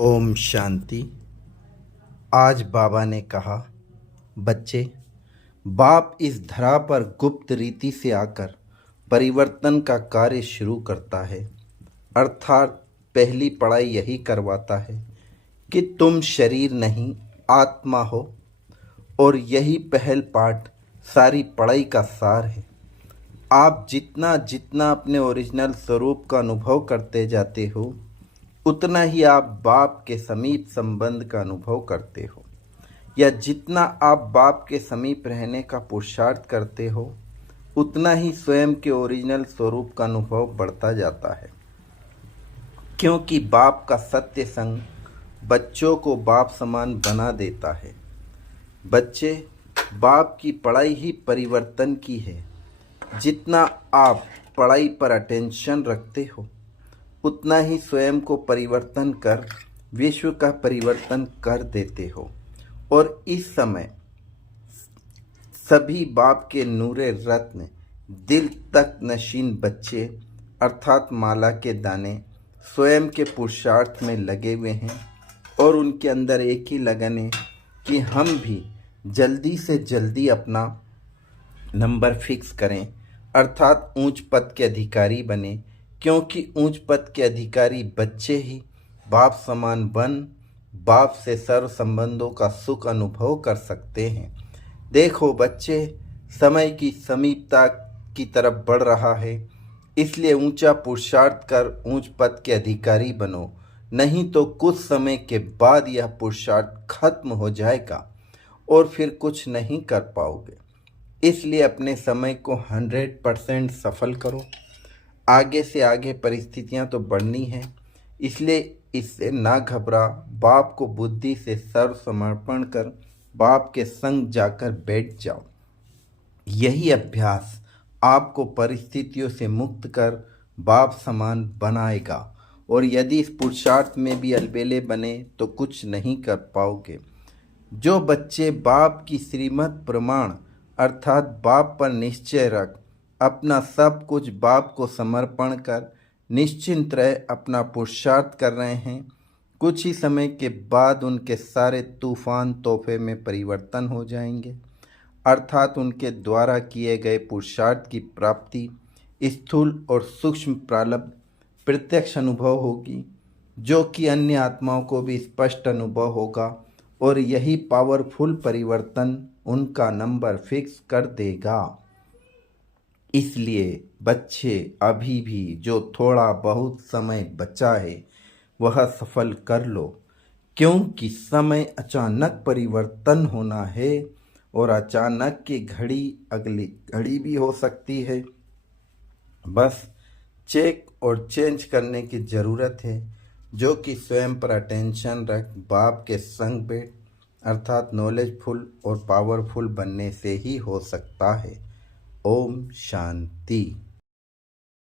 ओम शांति। आज बाबा ने कहा, बच्चे, बाप इस धरा पर गुप्त रीति से आकर परिवर्तन का कार्य शुरू करता है। अर्थात पहली पढ़ाई यही करवाता है कि तुम शरीर नहीं आत्मा हो, और यही पहल पाठ सारी पढ़ाई का सार है। आप जितना जितना अपने ओरिजिनल स्वरूप का अनुभव करते जाते हो, उतना ही आप बाप के समीप संबंध का अनुभव करते हो, या जितना आप बाप के समीप रहने का पुरुषार्थ करते हो, उतना ही स्वयं के ओरिजिनल स्वरूप का अनुभव बढ़ता जाता है। क्योंकि बाप का सत्य संग बच्चों को बाप समान बना देता है। बच्चे, बाप की पढ़ाई ही परिवर्तन की है। जितना आप पढ़ाई पर अटेंशन रखते हो, उतना ही स्वयं को परिवर्तन कर विश्व का परिवर्तन कर देते हो। और इस समय सभी बाप के नूरे रत्न दिल तक नशीन बच्चे अर्थात माला के दाने स्वयं के पुरुषार्थ में लगे हुए हैं, और उनके अंदर एक ही लगन है कि हम भी जल्दी से जल्दी अपना नंबर फिक्स करें, अर्थात ऊंच पद के अधिकारी बने। क्योंकि ऊंच पद के अधिकारी बच्चे ही बाप समान बन बाप से सर्व संबंधों का सुख अनुभव कर सकते हैं। देखो बच्चे, समय की समीपता की तरफ बढ़ रहा है, इसलिए ऊंचा पुरुषार्थ कर ऊंच पद के अधिकारी बनो, नहीं तो कुछ समय के बाद यह पुरुषार्थ खत्म हो जाएगा और फिर कुछ नहीं कर पाओगे। इसलिए अपने समय को 100% सफल करो। आगे से आगे परिस्थितियां तो बढ़नी हैं, इसलिए इससे ना घबरा। बाप को बुद्धि से सर्व समर्पण कर बाप के संग जाकर बैठ जाओ। यही अभ्यास आपको परिस्थितियों से मुक्त कर बाप समान बनाएगा। और यदि इस पुरुषार्थ में भी अलबेले बने तो कुछ नहीं कर पाओगे। जो बच्चे बाप की श्रीमत प्रमाण अर्थात बाप पर निश्चय रख अपना सब कुछ बाप को समर्पण कर निश्चिंत रह अपना पुरुषार्थ कर रहे हैं, कुछ ही समय के बाद उनके सारे तूफान तोहफे में परिवर्तन हो जाएंगे। अर्थात उनके द्वारा किए गए पुरुषार्थ की प्राप्ति स्थूल और सूक्ष्म प्रारब्ध प्रत्यक्ष अनुभव होगी, जो कि अन्य आत्माओं को भी स्पष्ट अनुभव होगा, और यही पावरफुल परिवर्तन उनका नंबर फिक्स कर देगा। इसलिए बच्चे, अभी भी जो थोड़ा बहुत समय बचा है वह सफल कर लो, क्योंकि समय अचानक परिवर्तन होना है, और अचानक की घड़ी अगली घड़ी भी हो सकती है। बस चेक और चेंज करने की ज़रूरत है, जो कि स्वयं पर अटेंशन रख बाप के संग बैठ अर्थात नॉलेजफुल और पावरफुल बनने से ही हो सकता है। ओम शांति।